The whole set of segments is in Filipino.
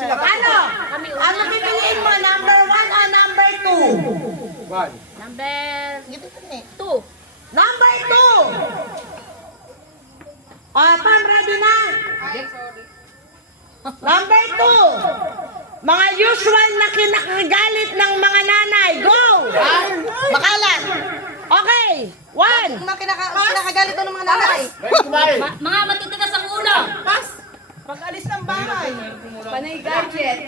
Ano? Ano pipiliin mo? Number 1 o number 2? Number 2. Number 2! O, Pam, ready na? Number 2! Mga usual na kinakagalit ng mga nanay. Go! Makalat! Okay, 1. Mga kinakagalit ng mga nanay. Mga matitigas ang ulo. Pag-alis ng bahay. Panay gadget.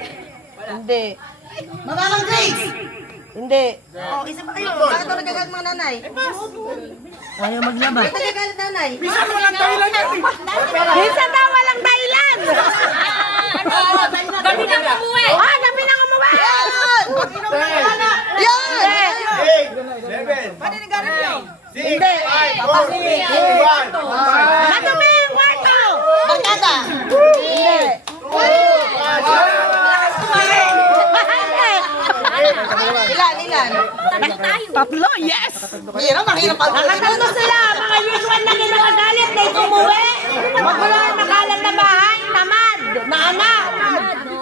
Hindi. Mababang grades. Hindi. Oh, isa pa kayo. Bakit daw nagagalit mga nanay? Ayaw maglaba. Bakit nagagalit nanay? Minsan daw walang dahilan. Gabi na umuwi. Ah, gabi nang umuwi. Yan! Paano nagalit nyo? Hindi. Madumi yung kwarto. Barkada. Hindi. Ilan? Tatlo, yes. Mahirap pag Nakatatlo sila. Mga usual na kinakagalit na umuwi. Magulo na nakalat na bahay. Tamad. Na anak.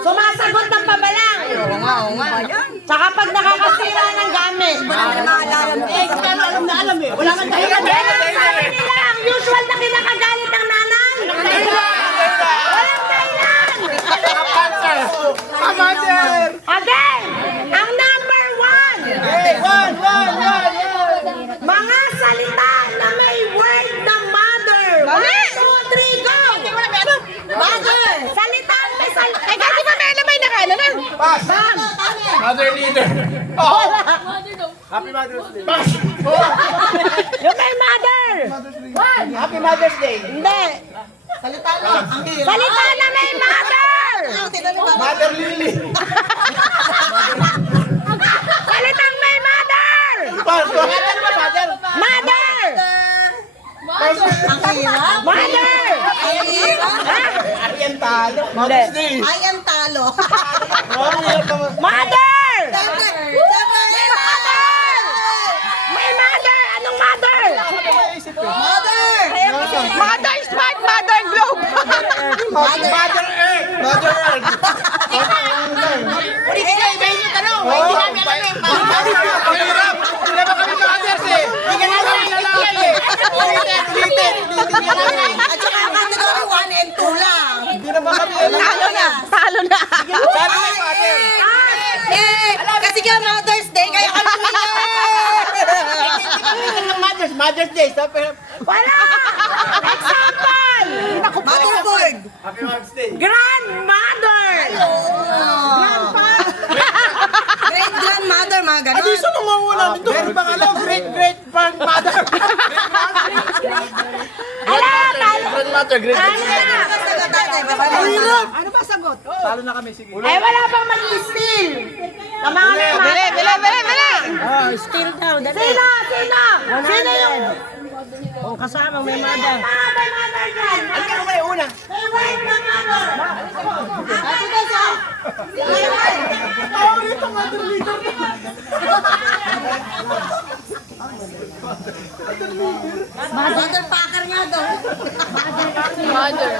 Sumasagot ng pabalang. Oo nga. Tsaka pag nakakasira ng gamit. Alam eh. Wala kang dahilan. Pero ang sabi nila, ang usual na kinakagalit ng nanay. Walang dahilan. Again, ang number 1. Mga salita na may word na mother. 1, 2, 3, go! Mother! Salita may salita. Eh, kasi pa may alamay na kano na. Bam! Mother leader. Happy Mother's Day. Yung kay mother. Happy Mother's Day. Hindi. Salita lang. Ang hirap. Salita na may mother. Mother Lily. Salitang may mother. Mother. Ang hirap. Mother. Ang hirap. Ayan talo. Mother's Day. I am talo. Mother. Siyempre, May mother. May mother. Anong mother? Mother! Mother Smart, Mother Globe. Mother Earth. Mother Earth. Uli sila, ibahin yung tanong. Hindi namin alam eh. Ang hirap. Hindi naman kami mothers eh. Hindi naman kami lalaki eh. Ulitin. At saka ang category 1 and 2 lang. Hindi naman kami Talo na. Talo na. Sana may mother. Kasi kaya Mother's Day, kaya kami Mother's Day. Wala. Example. Motherboard. Happy Mother's Day. Grandmother. Great grandmother, mga ganun. Meron bang alam? Great grandmother. Ala, talo. Grandmother. Talo na. Ano ba sagot? Talo na kami. Sige. Ay, wala pang mag-steal. Tama nga na. Bili. Still daw. Sino? Sino yung... O, kasama may mother. Mother dyan. Ano ka kayo una? May word na mother. Ate Desa. May word. Mother Packer nga daw. Mother.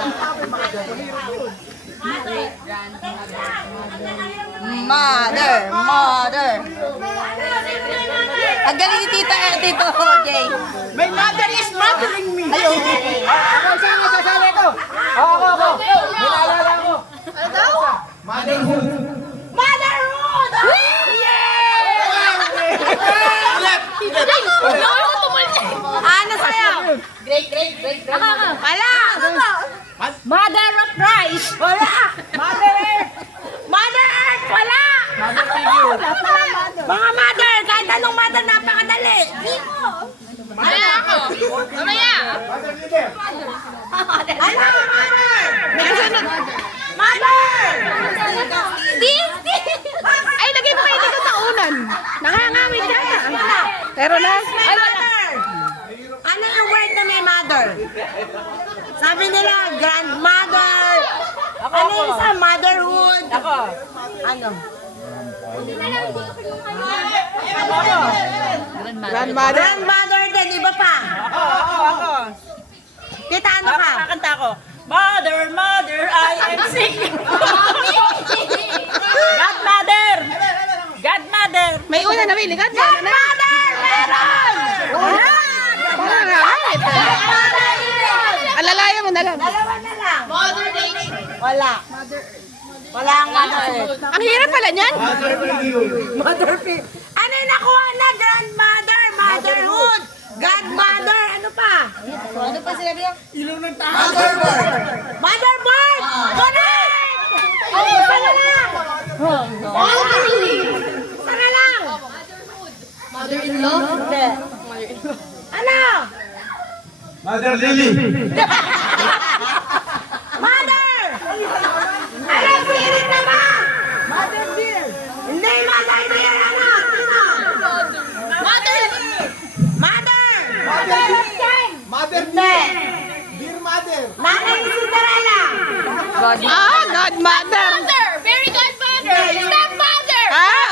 Ang galing ni Tito Jay. My mother is mothering me. Ayun. Ako saan nga sasali ko? Ako. Nilaalala ko. Ano daw? Motherhood. Motherhood! Ano sa'yo? Great. Wala! Mother of Christ. Wala! Mother Earth! Mother Earth! Wala! Mother figure. Mga mother! Kahit anong mother, napakadali! Mamaya ako. Mamaya. Mother leader. Ano? Mother! Mother! Ay, lagay mo kayo dito taunan. Nakangawit ka. Pero na? Ay, mother! Ano yung word na may mother? Sabi nila, grandmother. Ano yung isa? Motherhood. Ako. Ano? Grandmother. Grandmother din, iba pa. Ako. Kita ano ka? Kakanta ko. Mother, I am sick. Godmother. May una na may ligat. Godmother! Meron! Parang hangit. Alalayan mo na lang. Dalawa na lang. Mother Day. Wala. Wala ang mother. Ang hirap pala niyan. Mother figure. Ano yung nakuha na? Grandmother, motherhood, godmother, ano pa? Ano pa sinabi niya? Ilong ng tao. Motherboard. Motherboard! Correct! Oh, isa na lang. Isa na lang. Mother-in-law. Hindi. Ano? Mother Lily. Mother! Ano, sirit naman? Mother dear. Hindi, mother dear, ano? Ano? Mother. Mother! Mother Lifetime! Mother Hindi. Dear Mother. Nanay ni Cinderella! Godmother. Mother. Very godmother. Stepmother. Ah!